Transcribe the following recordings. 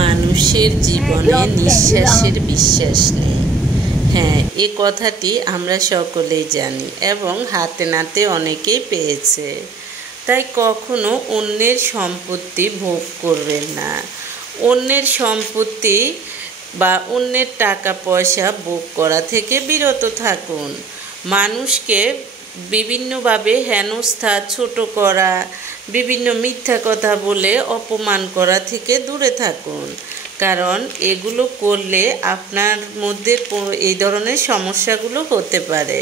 মানুষের জীবনে নিঃশ্বাসের বিশ্বাস নেই। হ্যাঁ, এ কথাটি আমরা সকলেই জানি এবং হাতে নাতে অনেকেই পেয়েছে। তাই কখনো অন্যের সম্পত্তি ভোগ করবেন না। অন্যের সম্পত্তি বা অন্যের টাকা পয়সা ভোগ করা থেকে বিরত থাকুন। মানুষকে বিভিন্নভাবে হেনস্থা, ছোট করা, বিভিন্ন মিথ্যা কথা বলে অপমান করা থেকে দূরে থাকুন। কারণ এগুলো করলে আপনার মধ্যে এই ধরনের সমস্যাগুলো হতে পারে।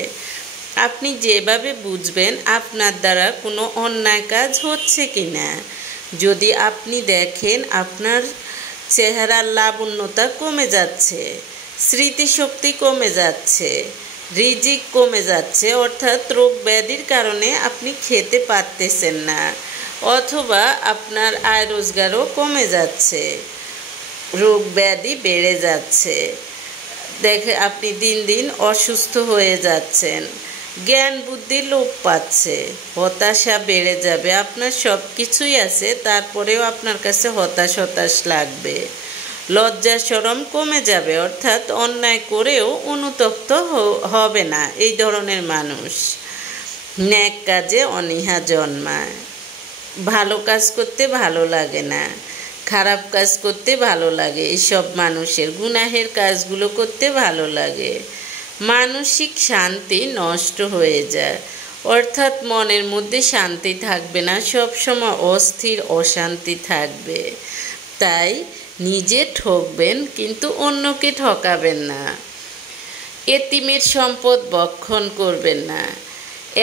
আপনি যেভাবে বুঝবেন আপনার দ্বারা কোনো অন্যায় কাজ হচ্ছে কি না। যদি আপনি দেখেন আপনার চেহারার লাবণ্যতা কমে যাচ্ছে, স্মৃতিশক্তি কমে যাচ্ছে, রিজিক কমে যাচ্ছে, অর্থাৎ রোগ ব্যাধির কারণে আপনি খেতে পারতেছেন না, অথবা আপনার আয় রোজগারও কমে যাচ্ছে, রোগ ব্যাধি বেড়ে যাচ্ছে, দেখে আপনি দিন দিন অসুস্থ হয়ে যাচ্ছেন, জ্ঞান বুদ্ধি লোপ পাচ্ছে, হতাশা বেড়ে যাবে, আপনার সব কিছুই আছে তারপরেও আপনার কাছে হতাশ লাগবে, লজ্জা শরম কমে যাবে, অর্থাৎ অন্যায় করেও অনুতপ্ত হবে না। এই ধরনের মানুষ। ন্যাক কাজে অনীহা জন্মায়। ভালো কাজ করতে ভালো লাগে না, খারাপ কাজ করতে ভালো লাগে। এসব মানুষের গুনাহের কাজগুলো করতে ভালো লাগে। মানসিক শান্তি নষ্ট হয়ে যায়, অর্থাৎ মনের মধ্যে শান্তি থাকবে না, সবসময় অস্থির অশান্তি থাকবে। তাই নিজে ঠকবেন কিন্তু অন্যকে ঠকাবেন না। এতিমের সম্পদ ভক্ষণ করবেন না।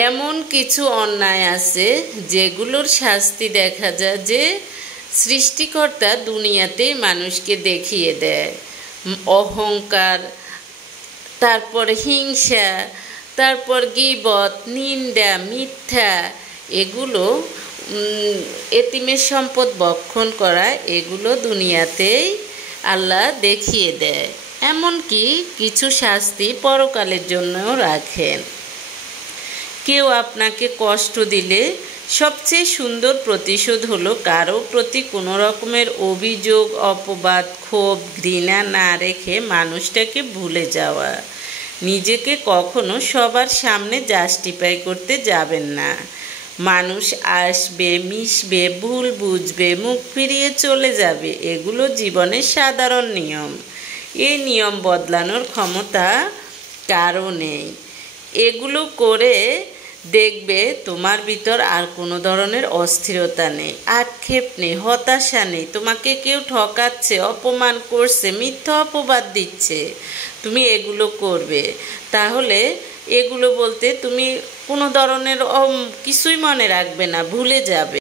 এমন কিছু অন্যায় আছে যেগুলোর শাস্তি দেখা যায় যে সৃষ্টিকর্তা দুনিয়াতেই মানুষকে দেখিয়ে দেয়। অহংকার, তারপর হিংসা, তারপর গীবত, নিন্দা, মিথ্যা, এগুলো এতিমের সম্পদ ভক্ষণ করা, এগুলো দুনিয়াতেই আল্লাহ দেখিয়ে দেয়। এমনকি কিছু শাস্তি পরকালের জন্যও রাখেন। কেউ আপনাকে কষ্ট দিলে সবচেয়ে সুন্দর প্রতিশোধ হলো কারো প্রতি কোনো রকমের অভিযোগ, অপবাদ, ক্ষোভ, ঘৃণা না রেখে মানুষটাকে ভুলে যাওয়া। নিজেকে কখনো সবার সামনে জাস্টিফাই করতে যাবেন না। মানুষ আসবে, মিশবে, ভুল বুঝবে, মুখ ফিরিয়ে চলে যাবে, এগুলো জীবনের সাধারণ নিয়ম। এই নিয়ম বদলানোর ক্ষমতা কারও নেই। এগুলো করে দেখবে তোমার ভিতর আর কোনো ধরনের অস্থিরতা নেই, আক্ষেপ নেই, হতাশা নেই। তোমাকে কেউ ঠকাচ্ছে, অপমান করছে, মিথ্যা অপবাদ দিচ্ছে, তুমি এগুলো করবে, তাহলে এগুলো বলতে তুমি কোনো ধরনের কিছুই মনে রাখবে না, ভুলে যাবে।